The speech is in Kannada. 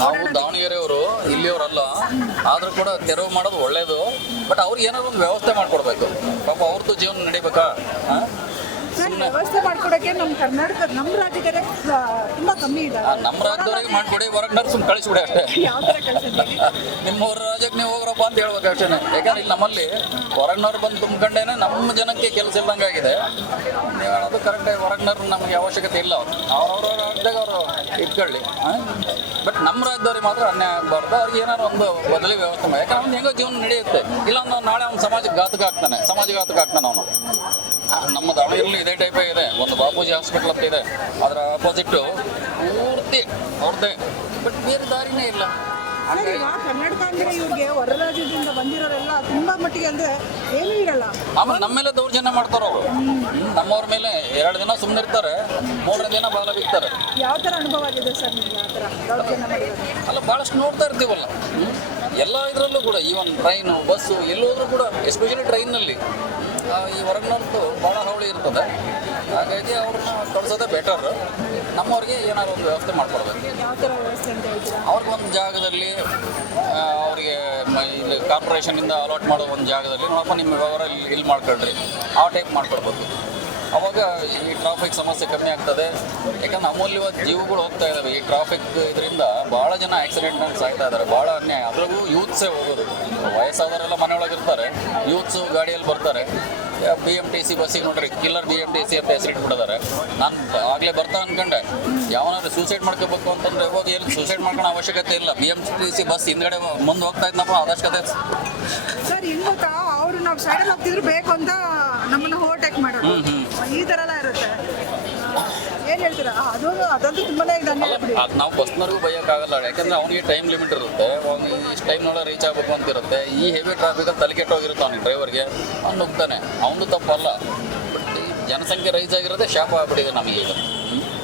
ನಾವು ದಾವಣಗೆರೆಯವರು ಇಲ್ಲಿಯವರಲ್ಲ, ಆದ್ರೂ ಕೂಡ ತೆರವು ಮಾಡೋದು ಒಳ್ಳೇದು. ಬಟ್ ಅವ್ರಿಗೆ ಏನಾದ್ರು ಒಂದು ವ್ಯವಸ್ಥೆ ಮಾಡ್ಕೊಡ್ಬೇಕು. ಪಾಪ ಅವ್ರದ್ದು ಜೀವನ ನಡಿಬೇಕಾ? ಸರ್, ವ್ಯವಸ್ಥೆ ಮಾಡ್ಕೊಡಕ್ಕೆ ನಮ್ಮ ಕರ್ನಾಟಕ, ನಮ್ಮ ರಾಜ್ಯದಲ್ಲಿ ತುಂಬಾ ಕಮ್ಮಿ ಇದೆ. ನಮ್ಮ ರಾಜ್ಯದವ್ರಿಗೆ ಮಾಡ್ಕೊಡಿ, ಹೊರಗ್ನವ್ರು ಸುಮ್ಮನೆ ಕಳಿಸ್ಬಿಡಿ ಅಷ್ಟೇ. ಯಾವ ಥರ ಕಳ್ಸಿದ್ದೀವಿ? ನಿಮ್ಮ ಊರ ರಾಜ್ಯಕ್ಕೆ ನೀವು ಹೋಗ್ರಪ್ಪ ಅಂತ ಹೇಳ್ಬೇಕು ಅಷ್ಟೇ. ಯಾಕಂದ್ರೆ ಇಲ್ಲಿ ನಮ್ಮಲ್ಲಿ ಹೊರಗ್ನವ್ರು ಬಂದು ತುಂಬ್ಕೊಂಡೇನೆ ನಮ್ಮ ಜನಕ್ಕೆ ಕೆಲಸ ಇಲ್ದಂಗೆ ಆಗಿದೆ. ನೀವು ಹೇಳೋದು ಕರೆಕ್ಟಾಗಿ, ಹೊರಗ್ನವ್ರು ನಮಗೆ ಅವಶ್ಯಕತೆ ಇಲ್ಲ. ಅವ್ರವ್ರ ರಾಜ್ಯದಾಗ ಅವರು ಇಟ್ಕೊಳ್ಳಿ. ಬಟ್ ನಮ್ಮ ರಾಜ್ಯದವ್ರಿಗೆ ಮಾತ್ರ ಅನ್ಯಾಯ ಆಗಬಾರ್ದು. ಅವ್ರಿಗೆ ಏನಾದ್ರು ಒಂದು ಬದಲಿ ವ್ಯವಸ್ಥೆ ಮಾಡಿ. ಯಾಕಂದ್ರೆ ಅವ್ನು ಹೆಂಗೋ ಜೀವನ ನಡೆಯುತ್ತೆ. ಇಲ್ಲ ಅಂದ್ರೆ ನಾಳೆ ಅವ್ನು ಸಮಾಜಕ್ಕೆ ಘಾತಕ ಆಗ್ತಾನೆ ಅವನು. ನಮ್ಮ ದಾವಣಗೆರೆಯಲ್ಲಿ ಇದೇ ಟೈಪೇ ಇದೆ. ಒಂದು ಬಾಪೂಜಿ ಹಾಸ್ಪಿಟಲ್ ಅಂತ ಇದೆ, ಅದರ ಆಪೋಸಿಟ್ಟು ಪೂರ್ತಿ ಅವ್ರದ್ದೇ. ಬಟ್ ಬೇರೆ ದಾರಿನೇ ಇಲ್ಲ. ಸರ್, ಈಗ ಕರ್ನಾಟಕ ಅಂದ್ರೆ ಇವ್ರಿಗೆ ಹೊರ ರಾಜ್ಯದಿಂದ ಬಂದಿರೋರೆಲ್ಲ ತುಂಬಾ ಮಟ್ಟಿಗೆ ಅಂದ್ರೆ ಏನೂ ಇರಲ್ಲ. ಆಮೇಲೆ ನಮ್ಮ ಮೇಲೆ ದೌರ್ಜನ್ಯ ಮಾಡ್ತಾರೆ ಅವರು. ನಮ್ಮವ್ರ ಮೇಲೆ 2 ದಿನ ಸುಮ್ಮನೆ ಇರ್ತಾರೆ, 3ನೇ ದಿನ ಬಾಲ ಬಿಡ್ತಾರೆ. ಯಾವ ಥರ ಅನುಭವ ಆಗಿದೆ ಸರ್ ನಿಮ್ಗೆ ಆ ಥರ ದೌರ್ಜನ್ಯ ಮಾಡಿರೋದು? ಅಲ್ಲ, ಭಾಳಷ್ಟು ನೋಡ್ತಾ ಇರ್ತೀವಲ್ಲ ಎಲ್ಲ ಇದರಲ್ಲೂ ಕೂಡ. ಈವನ್ ಟ್ರೈನು, ಬಸ್ಸು, ಎಲ್ಲೋದ್ರೂ ಕೂಡ, ಎಸ್ಪೆಷಲಿ ಟ್ರೈನ್ನಲ್ಲಿ ಈ ಹೊರಗಿನವ್ರದ್ದು ಭಾಳ ಹಾವಳಿ ಇರ್ತದೆ. ಹಾಗಾಗಿ ಅವ್ರನ್ನ ಕಳ್ಸೋದೇ ಬೆಟರ್. ನಮ್ಮವ್ರಿಗೆ ಏನಾದ್ರು ಒಂದು ವ್ಯವಸ್ಥೆ ಮಾಡ್ಕೊಡ್ಬೇಕು. ಯಾವ ಥರ ವ್ಯವಸ್ಥೆ ಅಂತ ಹೇಳ್ತೀರಾ? ಅವ್ರಿಗೆ ಒಂದು ಜಾಗದಲ್ಲಿ ಅವರಿಗೆ ಇಲ್ಲಿ ಕಾರ್ಪೊರೇಷನಿಂದ ಅಲಾಟ್ ಮಾಡೋ ಒಂದು ಜಾಗದಲ್ಲಿ ನೋಡಪ್ಪ ನಿಮ್ಮ ವ್ಯವಹಾರ ಇಲ್ಲಿ ಮಾಡ್ಕೊಳ್ರಿ, ಆ ಟೈಪ್ ಮಾಡ್ಕೊಡ್ಬೇಕು. ಅವಾಗ ಈ ಟ್ರಾಫಿಕ್ ಸಮಸ್ಯೆ ಕಮ್ಮಿ ಆಗ್ತದೆ. ಯಾಕಂದ್ರೆ ಅಮೂಲ್ಯವಾದ ಜೀವಗಳು ಹೋಗ್ತಾ ಇದ್ದಾವೆ ಈ ಟ್ರಾಫಿಕ್ ಇದರಿಂದ. ಭಾಳ ಜನ ಆಕ್ಸಿಡೆಂಟ್ನಲ್ಲಿ ಸಾಯ್ತಾ ಇದ್ದಾರೆ. ಭಾಳ ಅನ್ಯಾಯ. ಅದ್ರಾಗೂ ಯೂತ್ಸೇ ಹೋಗೋದು. ವಯಸ್ಸಾದವರೆಲ್ಲ ಮನೆಯೊಳಗಿರ್ತಾರೆ, ಯೂತ್ಸು ಗಾಡಿಯಲ್ಲಿ ಬರ್ತಾರೆ. BMTC ಬಸ್ಸಿಗೆ ನೋಡ್ರಿ, ಕಿಲ್ಲರ್ BMTC ಅಂತ ಹೆಸರಿಟ್ಬಿಟ್ಟಿದ್ದಾರೆ. ನಾನು ಆಗಲೇ ಬರ್ತಾ ಅನ್ಕೊಂಡೆ, ಯಾವನಾದ್ರು ಸೂಸೈಡ್ ಮಾಡ್ಕೋಬೇಕು ಅಂತಂದ್ರೆ ಹೋಗಿ ಏನು ಸೂಸೈಡ್ ಮಾಡ್ಕೊಳ್ಳೋ ಅವಶ್ಯಕತೆ ಇಲ್ಲ. BMTC ಬಸ್ ಹಿಂದ್ಗಡೆ ಮುಂದೆ ಹೋಗ್ತಾ ಇದ್ನಪ್ಪ, ಅವಶ್ಯಕತೆ. ಸರ್, ಹೆಂಗ್ ಗೊತ್ತಾ, ಅವರು ನಾವು ಸೈಡಲ್ಲಿ ಹೋಗ್ತಿದ್ರು ಬೇಕು ಅಂತ ನಮ್ಮನ್ನ ಓವರ್ಟೇಕ್ ಮಾಡೋದು, ಈ ಥರ ಎಲ್ಲ ಇರುತ್ತೆ. ಏನು ಹೇಳ್ತೀರಾ? ಅದಂತೂ ತುಂಬಾನೇ ಅದು ನಾವು ಬಸ್ನವ್ರಿಗೂ ಬೈಯೋಕ್ಕಾಗಲ್ಲ. ಯಾಕಂದ್ರೆ ಅವ್ನಿಗೆ ಟೈಮ್ ಲಿಮಿಟ್ ಇರುತ್ತೆ. ಅವ್ನಿಗೆ ಇಷ್ಟು ಟೈಮ್ನೊಳಗೆ ರೀಚ್ ಆಗಬೇಕು ಅಂತ ಇರುತ್ತೆ. ಈ ಹೆವಿ ಟ್ರಾಫಿಕಲ್ಲಿ ತಲೆ ಕೆಟ್ಟೋಗಿರುತ್ತೆ ಅವ್ನಿಗೆ, ಡ್ರೈವರ್ಗೆ. ಅವ್ನು ನುಗ್ತಾನೆ, ಅವನು ತಪ್ಪಲ್ಲ. ಬಟ್ ಈ ಜನಸಂಖ್ಯೆ ರೈಸ್ ಆಗಿರೋದೇ ಶಾಪ ಆಗ್ಬಿಟ್ಟಿದೆ ನಮಗೀಗ.